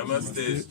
Namasté.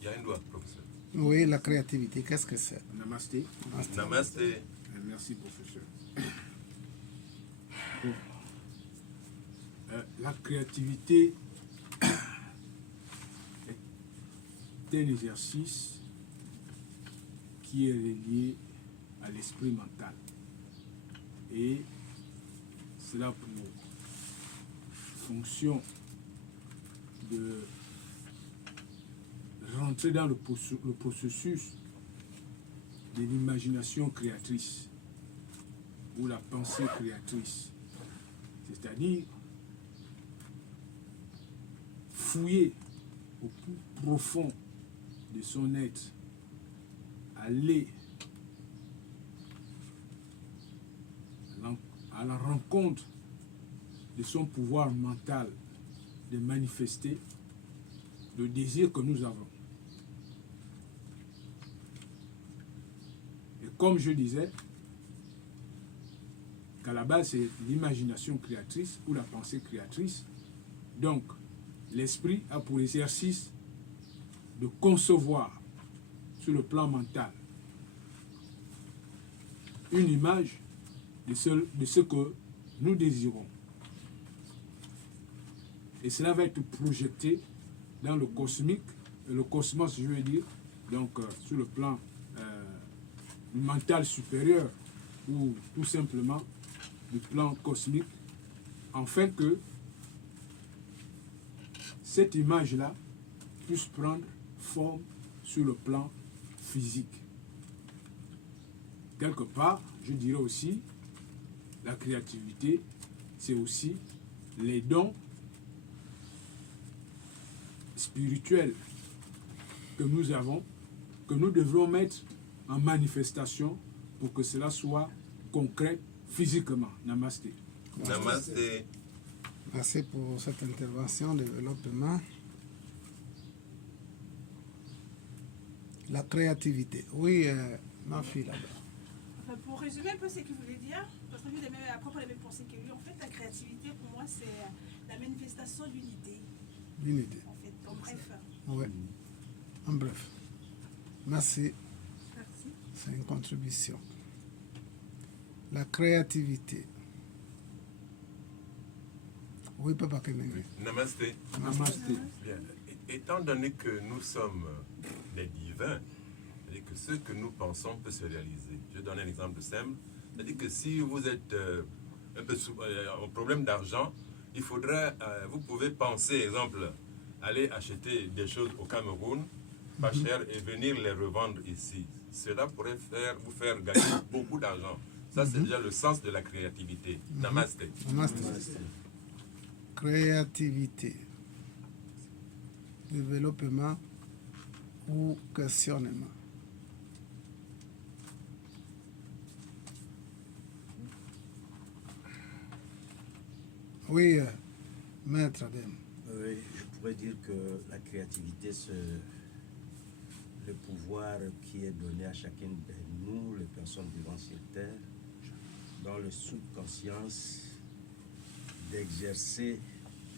Il y a un doigt, professeur. Oui, la créativité, qu'est-ce que c'est? Namasté. Namasté. Merci, professeur. Bon. La créativité est un exercice qui est relié à l'esprit mental. Et cela pour fonction de rentrer dans le processus de l'imagination créatrice ou la pensée créatrice. C'est-à-dire fouiller au plus profond de son être, aller à la rencontre de son pouvoir mental de manifester le désir que nous avons. Et comme je disais, qu'à la base, c'est l'imagination créatrice ou la pensée créatrice. Donc, l'esprit a pour exercice de concevoir sur le plan mental une image de ce que nous désirons. Et cela va être projeté dans le cosmique, le cosmos, je veux dire, donc sur le plan mental supérieur ou tout simplement du plan cosmique, afin que cette image-là puisse prendre forme sur le plan physique. Quelque part, je dirais aussi, la créativité, c'est aussi les dons spirituels que nous avons, que nous devons mettre en manifestation pour que cela soit concret physiquement. Namasté. Namasté. Merci pour cette intervention, développement. La créativité. Oui, ma fille là-bas. Enfin, pour résumer un peu ce qu'il voulait dire, parce que lui, à propos de la même pensée que lui, en fait, la créativité, pour moi, c'est la manifestation d'une idée. Une idée. En fait, en bref. Oui, en bref. Merci. Merci. C'est une contribution. La créativité. Oui, Papa Kemengue. Namasté. Namasté. Bien. Étant donné que nous sommes des divins, c'est-à-dire que ce que nous pensons peut se réaliser. Je donne un exemple simple. C'est-à-dire que si vous êtes un peu en problème d'argent, il faudra, vous pouvez penser, exemple, aller acheter des choses au Cameroun, pas cher, et venir les revendre ici. Cela pourrait vous faire gagner beaucoup d'argent. Ça, c'est déjà le sens de la créativité. Namasté. Namasté. Créativité. Développement ou questionnement. Oui, maître Adem. Oui, je pourrais dire que la créativité, c'est le pouvoir qui est donné à chacun de nous, les personnes vivant sur Terre, dans le subconscience, d'exercer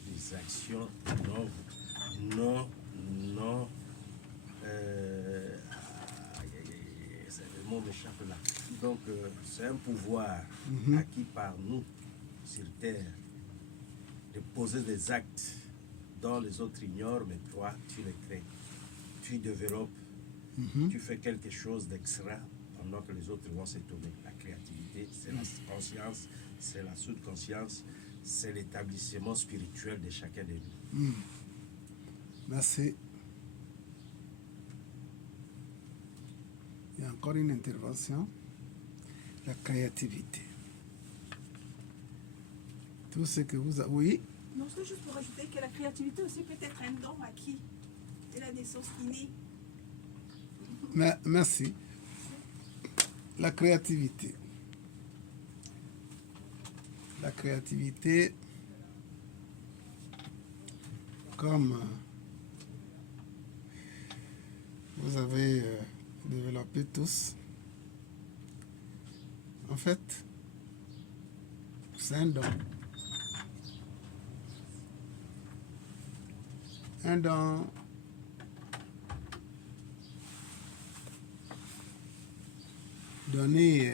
des actions le mot m'échappe là. Donc, c'est un pouvoir acquis par nous sur Terre de poser des actes dont les autres ignorent, mais toi, tu les crées. Tu développes, tu fais quelque chose d'extraordinaire pendant que les autres vont s'étonner. La créativité, c'est la conscience, c'est la sous-conscience, c'est l'établissement spirituel de chacun de nous. Merci. Il y a encore une intervention. La créativité. Tout ce que vous avez... Oui, Non, c'est juste pour ajouter que la créativité aussi peut être un don acquis et la naissance innée. merci. La créativité. La créativité, comme vous avez développé tous, en fait, c'est un don. Un don donné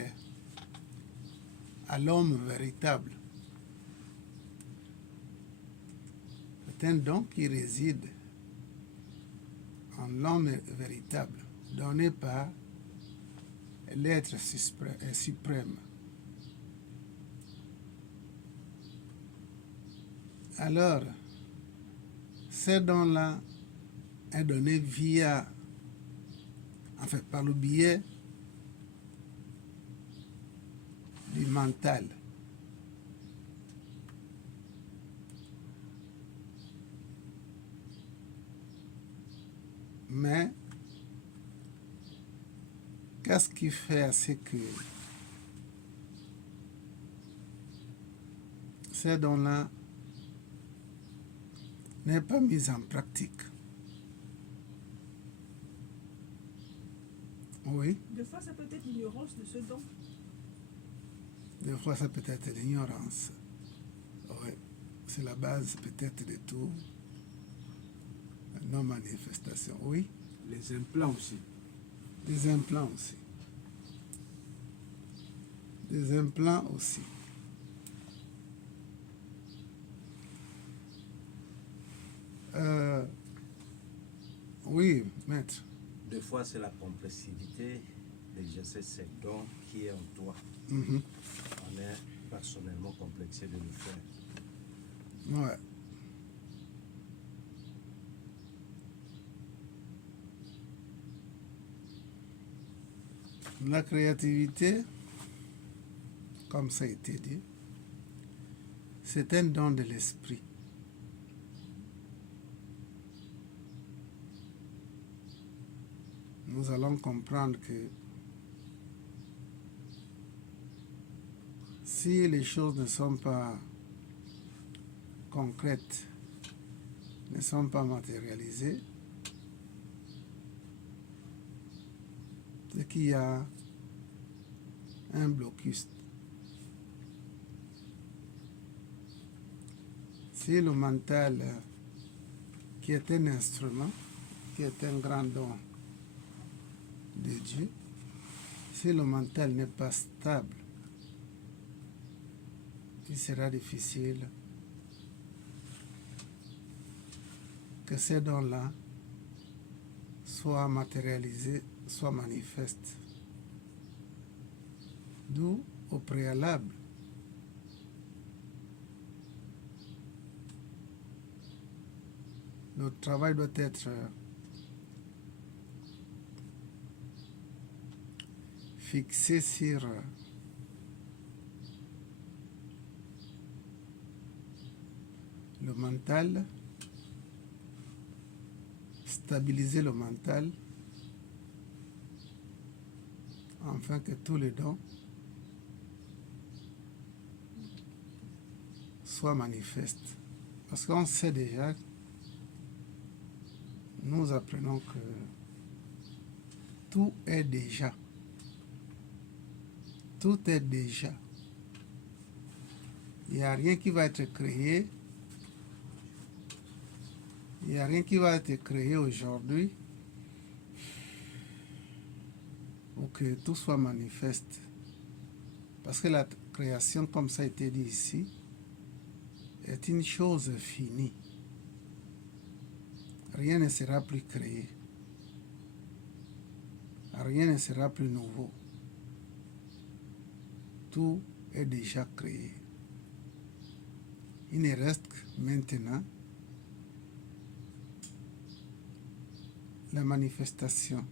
à l'homme véritable. C'est un don qui réside en l'homme véritable, donné par l'être suprême. Alors, ce don-là est donné via, en fait, par le biais du mental. Mais, qu'est-ce qui fait, c'est que ce don-là n'est pas mis en pratique. Oui, Des fois, ça peut être l'ignorance de ce don. des fois ça peut être l'ignorance. Oui, c'est la base peut-être de tout. Non manifestation, oui. Les implants aussi. Des implants aussi. Des implants aussi. Oui, maître. Deux fois, c'est la complexité d'exercer ces dons qui est en toi. Mhm. On est personnellement complexé de le faire. Ouais. La créativité, comme ça a été dit, c'est un don de l'esprit. Nous allons comprendre que si les choses ne sont pas concrètes, ne sont pas matérialisées, c'est qu'il y a un blocus. Si le mental, qui est un instrument, qui est un grand don de Dieu, si le mental n'est pas stable, il sera difficile que ces dons-là soient matérialisés, soient manifestes. D'où, au préalable, le travail doit être fixé sur le mental, stabiliser le mental, afin que tous les dons soient manifestes. Parce qu'on sait déjà, nous apprenons que tout est déjà. Tout est déjà. Il n'y a rien qui va être créé. Il n'y a rien qui va être créé aujourd'hui pour que tout soit manifeste. Parce que la création, comme ça a été dit ici, est une chose finie. Rien ne sera plus créé. Rien ne sera plus nouveau. tout est déjà créé. Il ne reste que maintenant la manifestation.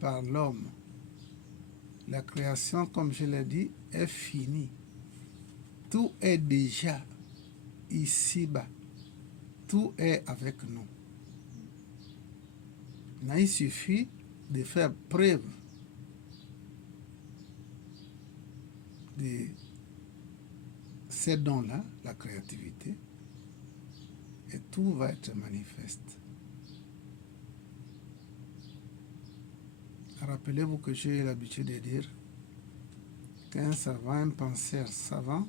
Par l'homme. La création, comme je l'ai dit, est finie. Tout est déjà ici-bas. Tout est avec nous. Maintenant, il suffit de faire preuve de ces dons-là, la créativité, et tout va être manifeste. Rappelez-vous que j'ai l'habitude de dire qu'un savant, un penseur savant,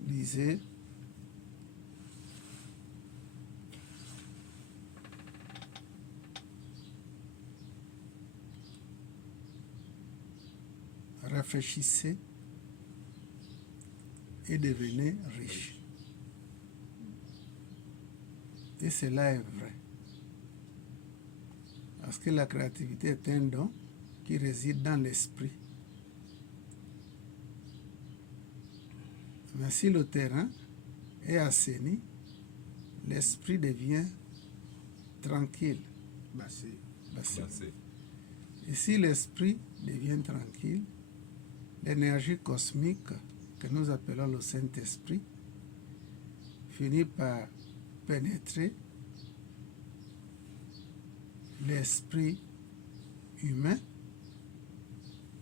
disait réfléchissez et devenez riche. Et cela est vrai. Parce que la créativité est un don qui réside dans l'esprit. Mais si le terrain est assaini, l'esprit devient tranquille. Bassé. Bassé. Bassé. Et si l'esprit devient tranquille, l'énergie cosmique que nous appelons le Saint-Esprit finit par pénétrer l'esprit humain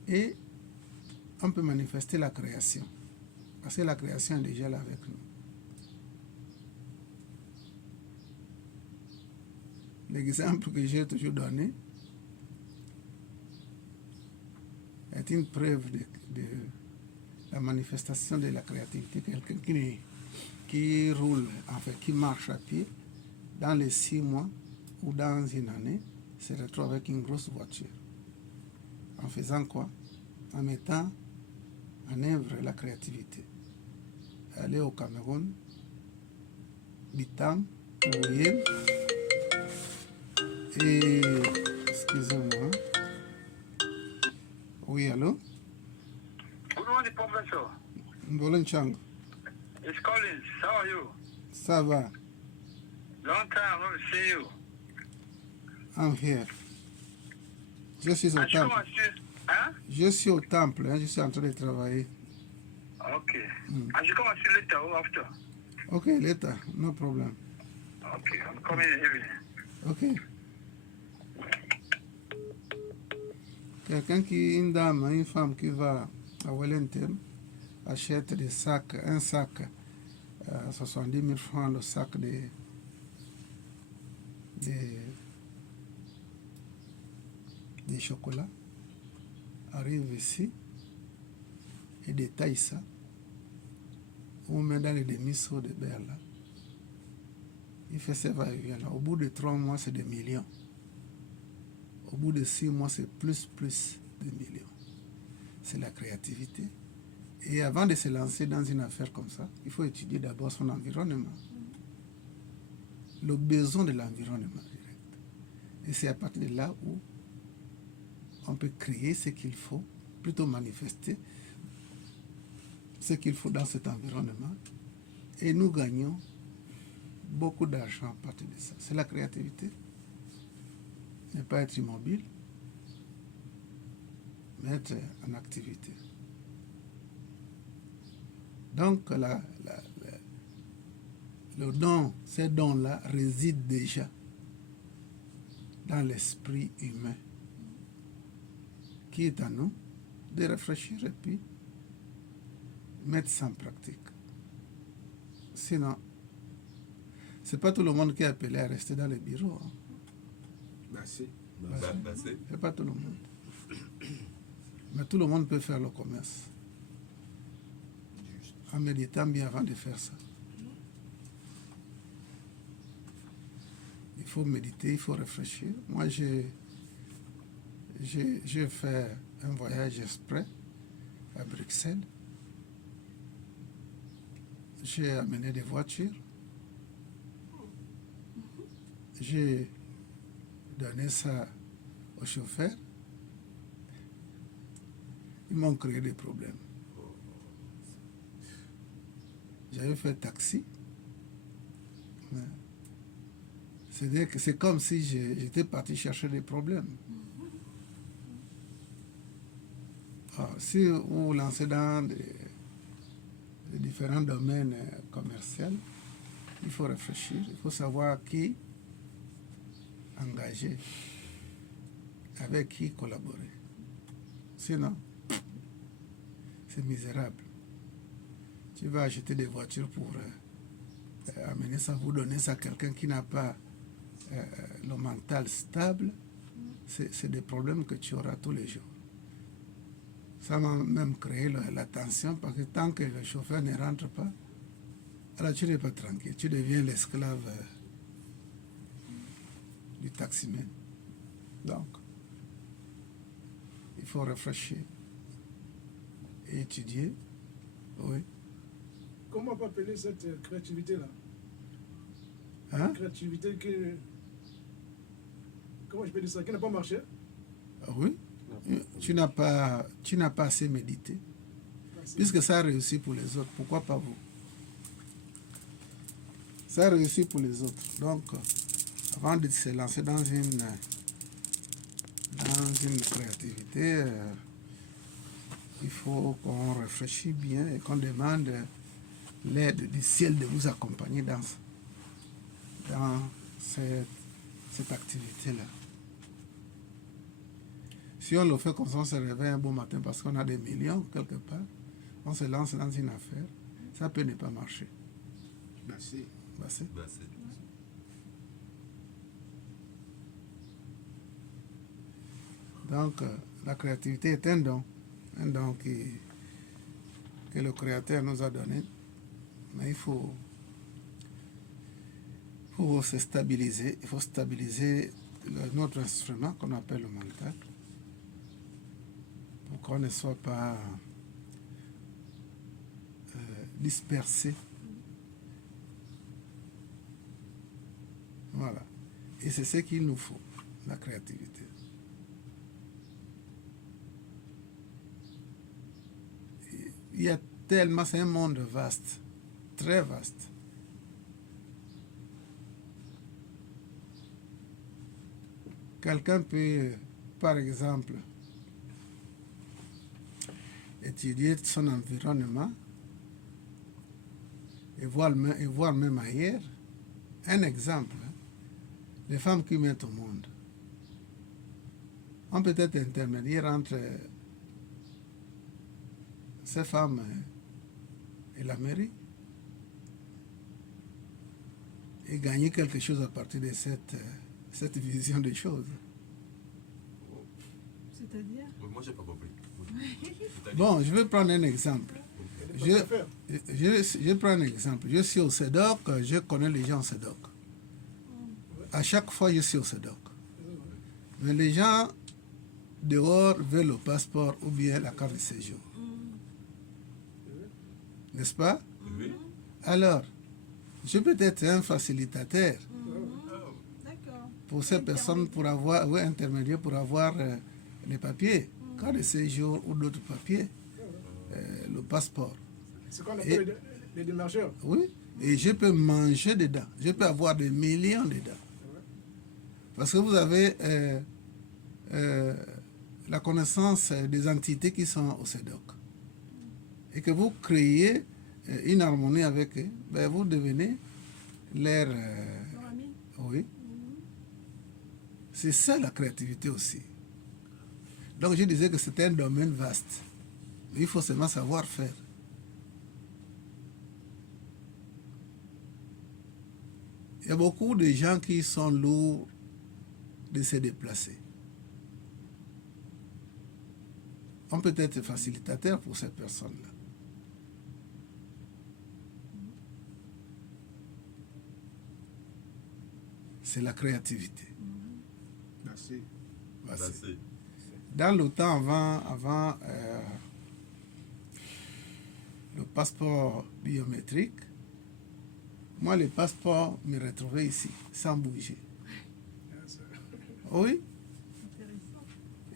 et on peut manifester la création. Parce que la création est déjà là avec nous. L'exemple que j'ai toujours donné est une preuve de la manifestation de la créativité. Quelqu'un qui roule, enfin qui marche à pied, dans les 6 mois ou dans une année, se retrouve avec une grosse voiture. En faisant quoi? En mettant en œuvre la créativité. Aller au Cameroun, Bitam, Ouyem, et excusez-moi. Oui, allô? Good morning, Professor. Mbolen Chang, It's Collins. How are you? ça va? Long time not see you. I'm here. Je suis au I should come temple. and see. Huh? Je suis au temple, hein, je suis en train de travailler. Okay. Mm. I should come and see later or after. Ok, later, no problem. Okay, I'm coming in the evening. Ok. Quelqu'un qui, une dame, une femme qui va à Wellington, achète des sacs, un sac à 70 000 francs, le sac de chocolat, arrive ici et détaille ça, on met dans les demi-seaux de beurre là. Il fait ses va-et-vient là. Au bout de 3 mois, c'est des millions. Au bout de 6 mois, c'est plus de millions. C'est la créativité. Et avant de se lancer dans une affaire comme ça, il faut étudier d'abord son environnement. Le besoin de l'environnement direct. Et c'est à partir de là où on peut créer ce qu'il faut, plutôt manifester ce qu'il faut dans cet environnement. Et nous gagnons beaucoup d'argent à partir de ça. C'est la créativité. Ne pas être immobile, mais être en activité. Donc, le don, ces dons-là résident déjà dans l'esprit humain qui est à nous de réfléchir et puis mettre ça en pratique. Sinon, c'est pas tout le monde qui est appelé à rester dans les bureaux. Hein. Bassé. Bassé. C'est pas tout le monde. Mais tout le monde peut faire le commerce. En méditant bien avant de faire ça. Il faut méditer, il faut réfléchir. Moi, j'ai fait un voyage exprès à Bruxelles. J'ai amené des voitures. j'ai donné ça au chauffeur. Ils m'ont créé des problèmes. J'avais fait taxi. C'est-à-dire que c'est comme si j'étais parti chercher des problèmes. Alors, si vous vous lancez dans des différents domaines commerciaux, il faut réfléchir, il faut savoir qui engager, avec qui collaborer. Sinon, c'est misérable. Tu vas acheter des voitures pour amener ça, vous donner ça à quelqu'un qui n'a pas le mental stable, c'est des problèmes que tu auras tous les jours. Ça m'a même créé la tension parce que tant que le chauffeur ne rentre pas, alors tu n'es pas tranquille, tu deviens l'esclave du taximan. Donc, il faut réfléchir et étudier. Oui. Comment on peut appeler cette créativité-là? Hein? Créativité qui... Comment je peux dire ça? Qui n'a pas marché? Oui. Tu n'as pas assez médité. Puisque ça a réussi pour les autres, pourquoi pas vous? Ça a réussi pour les autres. Donc, avant de se lancer dans une créativité, il faut qu'on réfléchisse bien et qu'on demande l'aide du ciel de vous accompagner dans cette activité-là. Si on le fait comme ça, on se réveille un bon matin parce qu'on a des millions quelque part, on se lance dans une affaire, ça peut ne pas marcher. Basé. Basé. Donc, la créativité est un don que le Créateur nous a donné, mais il faut se stabiliser, il faut stabiliser notre instrument qu'on appelle le mental, pour qu'on ne soit pas dispersé. Voilà. Et c'est ce qu'il nous faut, la créativité. Il y a tellement, c'est un monde vaste, très vaste. Quelqu'un peut, par exemple, étudier son environnement et voir même ailleurs. Un exemple, les femmes qui mettent au monde. On peut être intermédiaire entre ces femmes et la mairie et gagner quelque chose à partir de cette vision des choses. C'est-à-dire? Moi, je n'ai pas compris. Bon, je vais prendre un exemple. Je prends un exemple. Je suis au CEDOC, je connais les gens au CEDOC. À chaque fois, je suis au CEDOC. Mais les gens dehors veulent le passeport ou bien la carte de séjour. N'est-ce pas? Oui. Alors, je peux être un facilitateur D'accord. pour ces personnes, pour avoir, oui, intermédiaire pour avoir les papiers, carte de séjour ou d'autres papiers, le passeport. C'est qu'on appelle les démarcheurs. Oui, et je peux manger dedans. Je peux avoir des millions dedans. Parce que vous avez la connaissance des entités qui sont au CEDOC. Et que vous créez une harmonie avec eux, ben vous devenez leur... Leur ami? oui. C'est ça la créativité aussi. Donc je disais que c'était un domaine vaste. Mais il faut seulement savoir faire. Il y a beaucoup de gens qui sont lourds de se déplacer. On peut être facilitateur pour ces personnes-là. C'est la créativité. Basé. Basé. Dans le temps avant le passeport biométrique, moi, le passeport me retrouvait ici, sans bouger. Oui.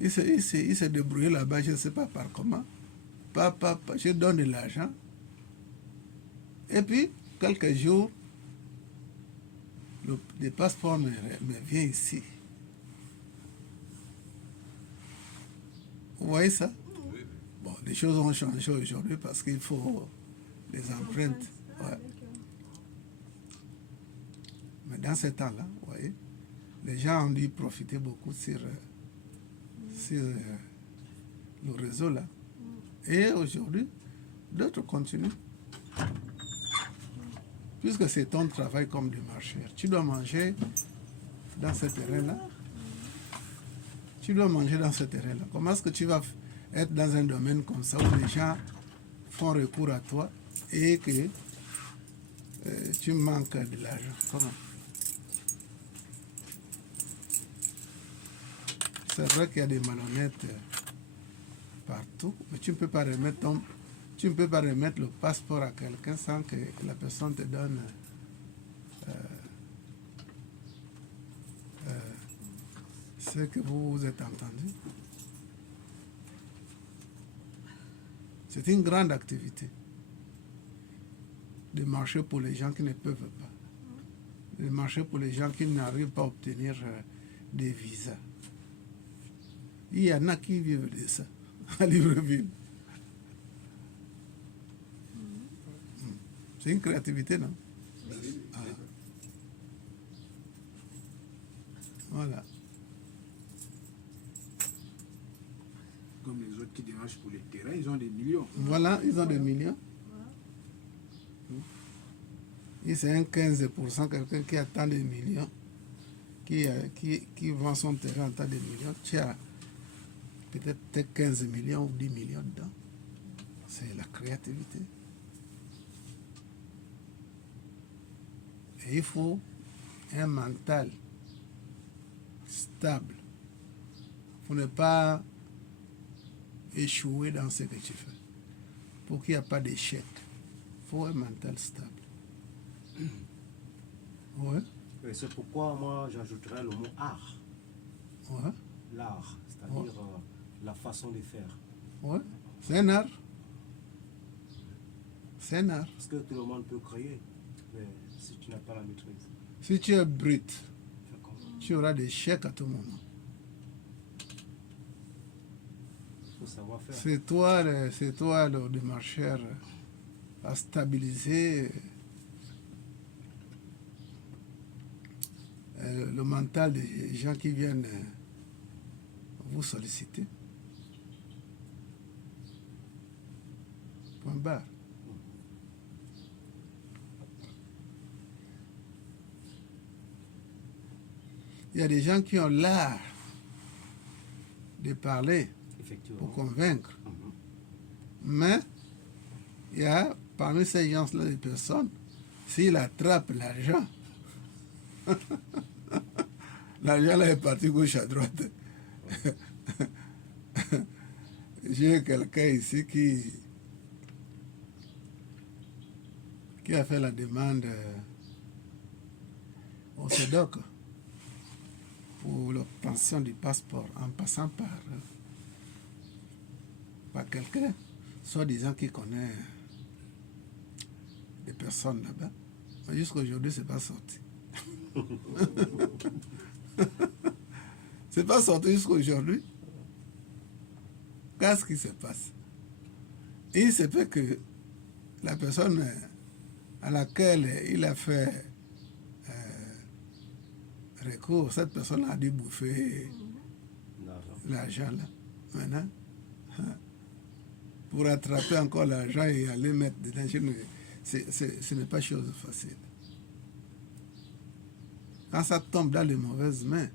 Il s'est débrouillé là-bas, je ne sais pas par comment. Papa, je donne de l'argent. Et puis, quelques jours, le passeport me vient ici. Vous voyez ça? Oui, oui. Bon, les choses ont changé aujourd'hui parce qu'il faut les empreintes. Ouais. Mais dans ce temps-là, vous voyez, les gens ont dû profiter beaucoup sur le réseau là. Et aujourd'hui, d'autres continuent. Puisque c'est ton travail comme du marcheur, tu dois manger dans ce terrain-là. Tu dois manger dans ce terrain-là. Comment est-ce que tu vas être dans un domaine comme ça où les gens font recours à toi et que tu manques de l'argent? Comment? C'est vrai qu'il y a des malhonnêtes partout, mais tu ne peux pas remettre le passeport à quelqu'un sans que la personne te donne ce que vous vous êtes entendu. C'est une grande activité de marcher pour les gens qui ne peuvent pas, de marcher pour les gens qui n'arrivent pas à obtenir des visas. Il y en a qui vivent de ça à Libreville. C'est une créativité, non? Ah. Voilà. Comme les autres qui démarchent pour les terrains, ils ont des millions. Voilà, ils ont des millions. Et c'est un 15%, quelqu'un qui a tant de millions, qui vend son terrain à tant de millions. Tu as peut-être 15 millions ou 10 millions dedans. C'est la créativité. Et il faut un mental stable pour ne pas échouer dans ce que tu fais. Pour qu'il n'y ait pas d'échec, il faut un mental stable. Ouais. Et c'est pourquoi moi j'ajouterais le mot art. Ouais. L'art, c'est-à-dire la façon de faire. Ouais. C'est un art. C'est un art. Parce que tout le monde peut créer, mais si tu n'as pas la maîtrise, Si tu es brut, fais comment? tu auras des chèques à tout moment. Il faut savoir faire. C'est toi le démarcheur à stabiliser le mental des gens qui viennent vous solliciter. Point barre. Il y a des gens qui ont l'art de parler Effectivement. pour convaincre. Mhm. Mais il y a parmi ces gens-là des personnes, s'ils attrapent l'argent, l'argent là est parti gauche à droite. J'ai quelqu'un ici qui a fait la demande au SEDOC pour l'obtention du passeport en passant par quelqu'un, soi-disant qui connaît des personnes là-bas. Mais jusqu'à aujourd'hui, c'est pas sorti. C'est pas sorti jusqu'à aujourd'hui. Qu'est-ce qui se passe? Il se peut que la personne à laquelle il a fait recours, cette personne a dû bouffer l'argent là. Maintenant, pour attraper encore l'argent et aller mettre dedans, ce n'est pas chose facile. Quand ça tombe dans les mauvaises mains,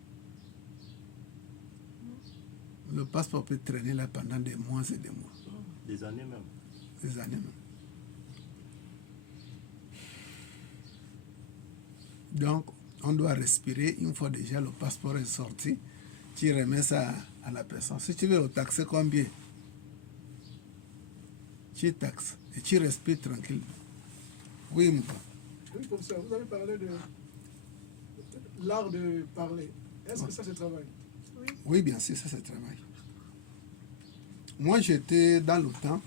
le passeport peut traîner là pendant des mois et des mois. Des années même. Des années même. Donc, on doit respirer. Une fois déjà le passeport est sorti, tu remets ça à la personne. Si tu veux le taxer combien? Tu taxes et tu respires tranquille. Oui, mon père. Oui, comme ça, vous avez parlé de l'art de parler. Est-ce que ça se travaille? Oui, bien sûr, ça se travaille. Moi, j'étais dans le temps,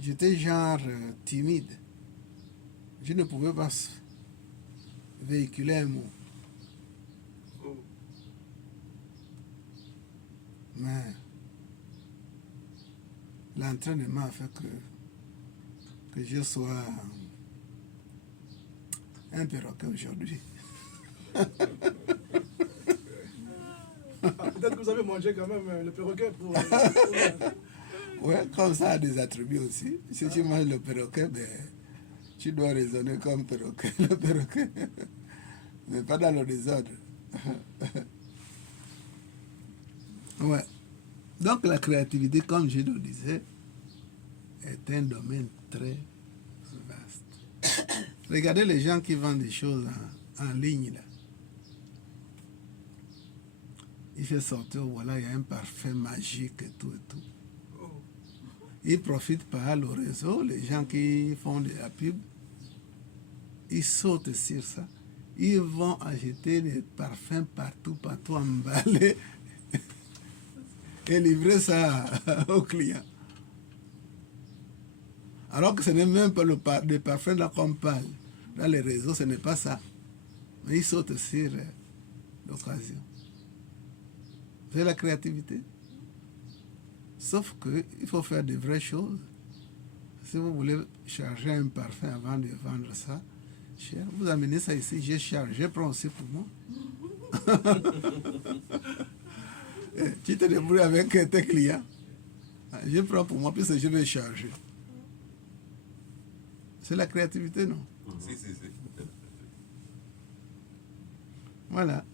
j'étais genre timide. Je ne pouvais pas véhiculer un mot. Oh. Mais l'entraînement a fait que je sois un perroquet aujourd'hui. Peut-être que vous avez mangé quand même le perroquet pour... Ouais, comme ça a des attributs aussi. Si tu manges le perroquet, ben, tu dois raisonner comme perroquet, le perroquet. Mais pas dans le désordre. Ouais. Donc la créativité, comme je le disais, est un domaine très vaste. Regardez les gens qui vendent des choses en ligne là. Il fait sortir, voilà, il y a un parfum magique et tout et tout. Ils profitent par le réseau, les gens qui font de la pub, ils sautent sur ça. Ils vont acheter des parfums partout, emballés et livrer ça aux clients. Alors que ce n'est même pas le parfum dont on parle. Dans les réseaux, ce n'est pas ça. Mais ils sautent sur l'occasion. C'est la créativité. Sauf qu'il faut faire de vraies choses. Si vous voulez charger un parfum avant de vendre ça, cher, vous amenez ça ici, je charge, je prends aussi pour moi. Tu te débrouilles avec tes clients. Je prends pour moi, puisque je vais charger. C'est la créativité, non? Si. Voilà.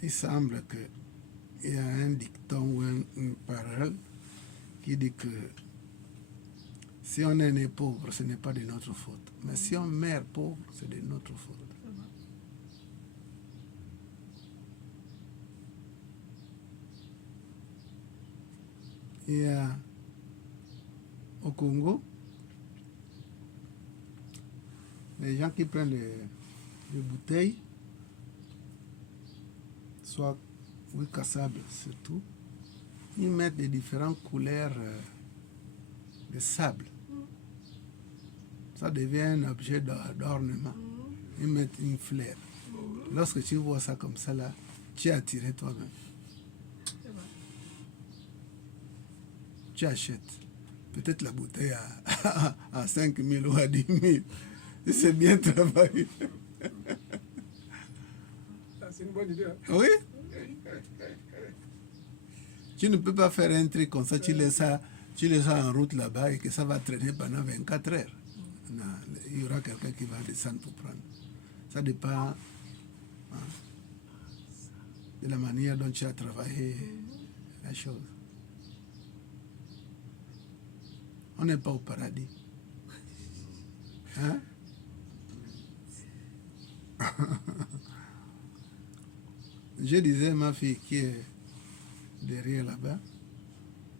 Il semble qu'il y a un dicton ou une parole qui dit que si on est né pauvre, ce n'est pas de notre faute. Mais si on meurt pauvre, c'est de notre faute. Et au Congo, les gens qui prennent les bouteilles, soit oui, cassables surtout, ils mettent des différentes couleurs de sable. Ça devient un objet d'ornement. Ils mettent une fleur. Lorsque tu vois ça comme ça, là, tu es attiré toi-même. Tu achètes. Peut-être la bouteille à 5 000 ou à 10 000. C'est bien travaillé. C'est une bonne idée. Hein? Oui. Tu ne peux pas faire un truc comme ça, tu laisses ça en route là-bas et que ça va traîner pendant 24 heures. Non, il y aura quelqu'un qui va descendre pour prendre. Ça dépend de la manière dont tu as travaillé la chose. On n'est pas au paradis. Hein? Je disais à ma fille qui est derrière là-bas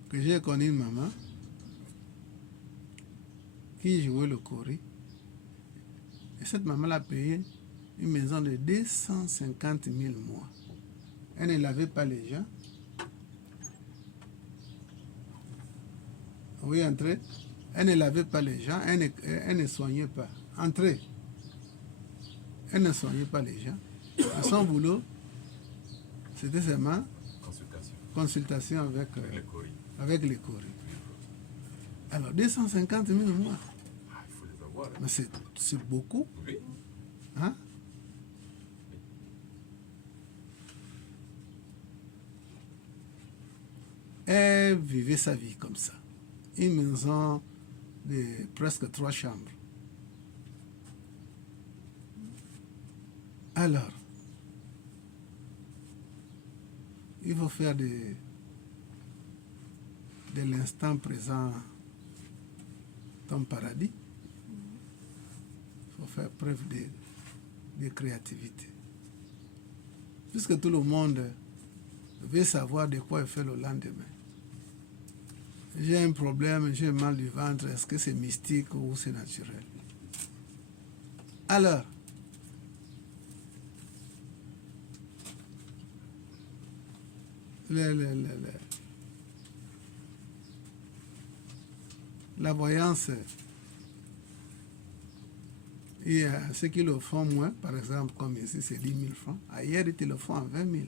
que j'ai connu une maman qui jouait le kori. Et cette maman l'a payé une maison de 250 000 mois. Elle ne lavait pas les gens. Oui, entrez. Elle ne lavait pas les gens, elle ne soignait pas. Entrez. Elle ne soignait pas les gens. À son boulot, c'était seulement consultation avec les coris. Alors, 250 000 mois. Ah, il faut les avoir. Mais c'est beaucoup. Oui. Hein? Elle vivait sa vie comme ça. Une maison de presque 3 chambres. Alors, il faut faire de l'instant présent ton paradis. Il faut faire preuve de créativité. Puisque tout le monde veut savoir de quoi il fait le lendemain. J'ai un problème, j'ai mal du ventre, est-ce que c'est mystique ou c'est naturel? Alors, la voyance, il y a ceux qui le font moins, par exemple, comme ici, c'est 10 000 francs. Ailleurs, ils te le font en 20 000.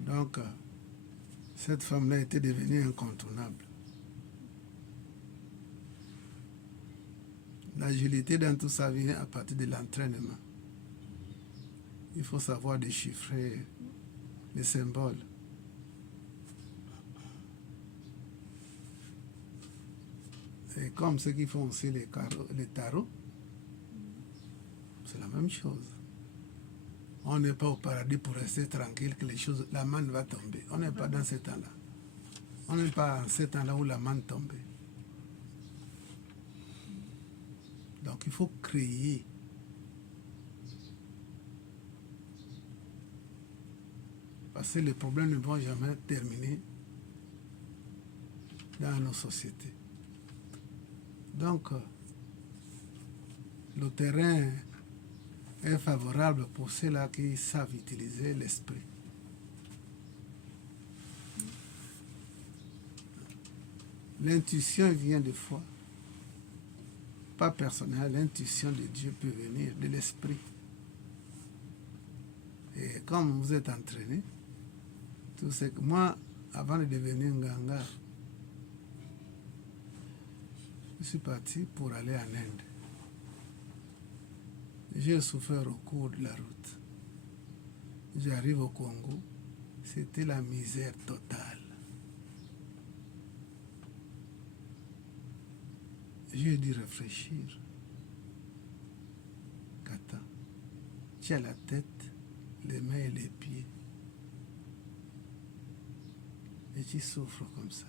Donc, cette femme-là était devenue incontournable. L'agilité dans tout ça vient à partir de l'entraînement. Il faut savoir déchiffrer les symboles. Et comme ceux qui font aussi les tarots, c'est la même chose. On n'est pas au paradis pour rester tranquille que la manne va tomber. On n'est pas dans ce temps-là. On n'est pas en ce temps-là où la manne tombe. Donc il faut créer. Parce que les problèmes ne vont jamais terminer dans nos sociétés. Donc, le terrain est favorable pour ceux-là qui savent utiliser l'esprit. L'intuition vient de foi. Pas personnel, l'intuition de Dieu peut venir de l'esprit. Et comme vous êtes entraîné, tout ce que moi, avant de devenir Nganga, je suis parti pour aller en Inde. J'ai souffert au cours de la route. J'arrive au Congo, c'était la misère totale. J'ai dû réfléchir. Kata, tu as la tête, les mains et les pieds. Et tu souffres comme ça.